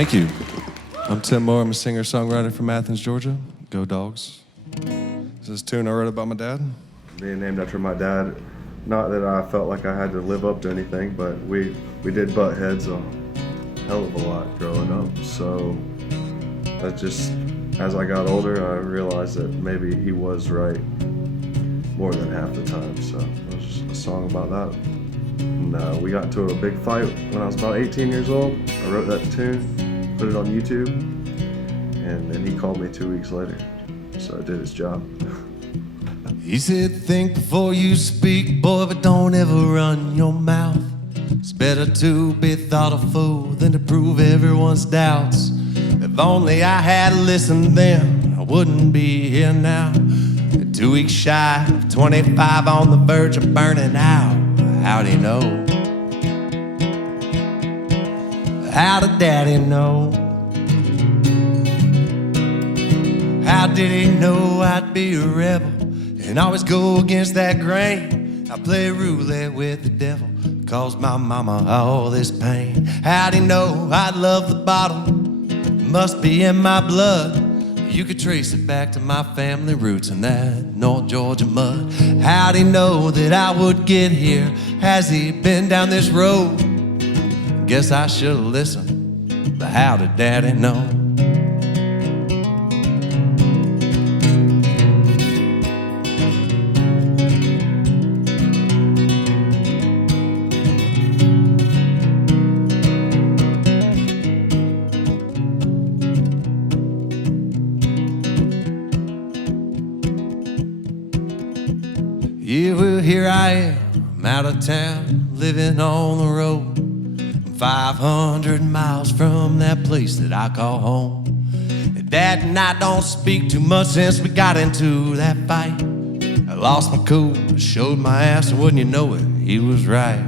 Thank you. I'm Tim Moore. I'm a singer-songwriter from Athens, Georgia. Go Dogs. This is a tune I wrote about my dad. Being named after my dad, not that I felt like I had to live up to anything, but we did butt heads a hell of a lot growing up. So that just, as I got older, I realized that maybe he was right more than half the time. So it was just a song about that. And we got into a big fight when I was about 18 years old. I wrote that tune, put it on YouTube, and then he called me 2 weeks later. So it did its job. He said, think before you speak, boy, but don't ever run your mouth. It's better to be thought a fool than to prove everyone's doubts. If only I had listened then, I wouldn't be here now. 2 weeks shy of 25, on the verge of burning out. How'd he know? How did Daddy know? How did he know I'd be a rebel and always go against that grain? I play roulette with the devil, caused my mama all this pain. How'd he know I'd love the bottle? It must be in my blood. You could trace it back to my family roots in that North Georgia mud. How'd he know that I would get here? Has he been down this road? Guess I should've listened, but how did Daddy know? Yeah, well, here I am, I'm out of town, living on the road. I'm 500 miles from that place that I call home. And Dad and I don't speak too much since we got into that fight. I lost my cool, showed my ass, and wouldn't you know it, he was right.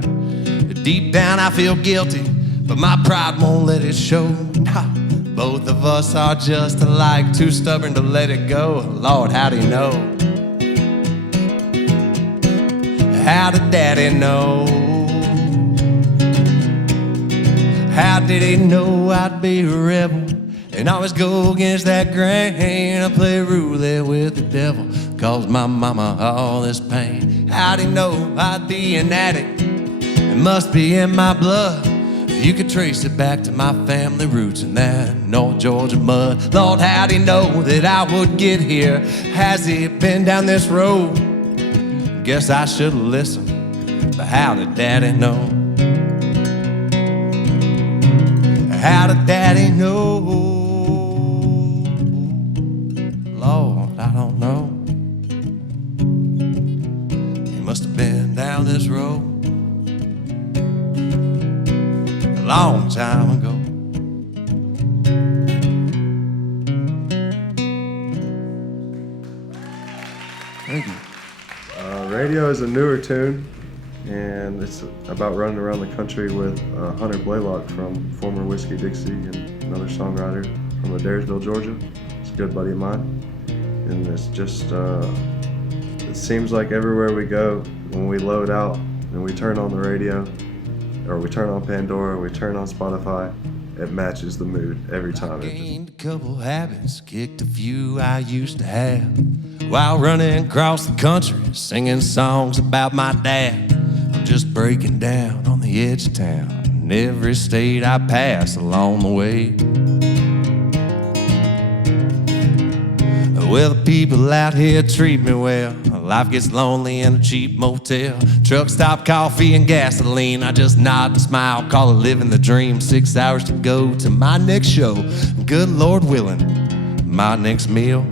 Deep down I feel guilty, but my pride won't let it show. Nah, both of us are just alike, too stubborn to let it go. Lord, how'd he know? How did Daddy know? How did he know I'd be a rebel and always go against that grain? I play roulette with the devil, caused my mama all this pain. How'd he know I'd be an addict? It must be in my blood. You could trace it back to my family roots in that North Georgia mud. Lord, how'd he know that I would get here? Has he been down this road? Guess I should've listened, but how did Daddy know? How did Daddy know? Lord, I don't know. He must have been down this road a long time ago. Thank you. Radio is a newer tune, and it's about running around the country with Hunter Blaylock from former Whiskey Dixie and another songwriter from Adairsville, Georgia. It's a good buddy of mine, and it's just, it seems like everywhere we go, when we load out and we turn on the radio, or we turn on Pandora, we turn on Spotify, it matches the mood every time. I gained a couple habits, kicked a few I used to have, while running across the country, singing songs about my dad. I'm just breaking down on the edge of town, in every state I pass along the way. Well, the people out here treat me well. Life gets lonely in a cheap motel. Truck stop, coffee and gasoline. I just nod and smile, call it living the dream. 6 hours to go to my next show. Good Lord willing, my next meal.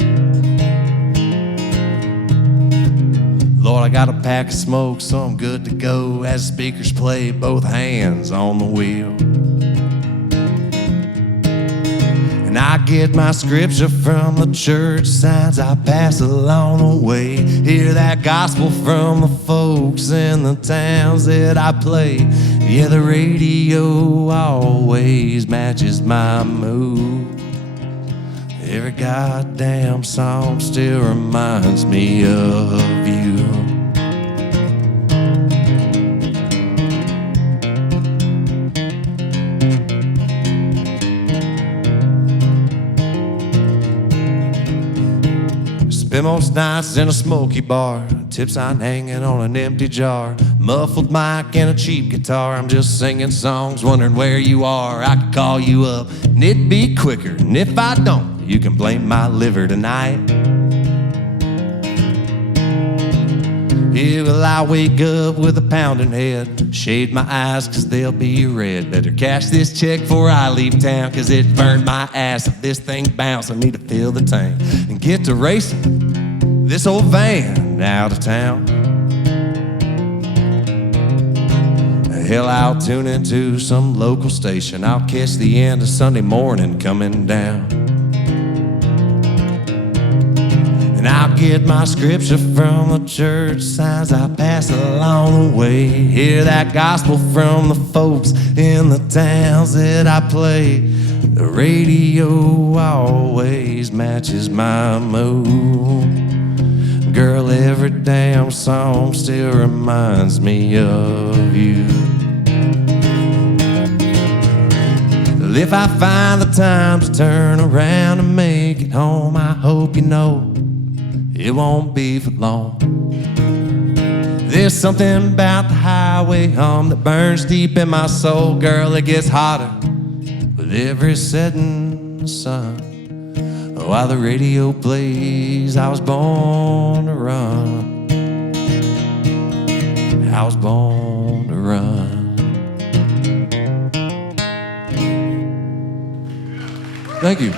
Lord, I got a pack of smoke, so I'm good to go as speakers play, both hands on the wheel. And I get my scripture from the church signs I pass along the way. Hear that gospel from the folks in the towns that I play. Yeah, the radio always matches my mood. Every goddamn song still reminds me of you. Spend most nights in a smoky bar, tip sign hanging on an empty jar, muffled mic and a cheap guitar. I'm just singing songs, wondering where you are. I could call you up and it'd be quicker, and if I don't, you can blame my liver tonight. Yeah, well, I wake up with a pounding head, shade my eyes cause they'll be red. Better cash this check before I leave town, cause it burned my ass if this thing bounce. I need to fill the tank and get to racing this old van out of town. Hell, I'll tune into some local station. I'll catch the end of Sunday morning coming down. And I'll get my scripture from the church signs I pass along the way. Hear that gospel from the folks in the towns that I play. The radio always matches my mood. Girl, every damn song still reminds me of you. Well, if I find the time to turn around and make it home, I hope you know it won't be for long. There's something about the highway hum that burns deep in my soul. Girl, it gets hotter with every setting sun. While the radio plays, I was born to run. I was born to run. Thank you.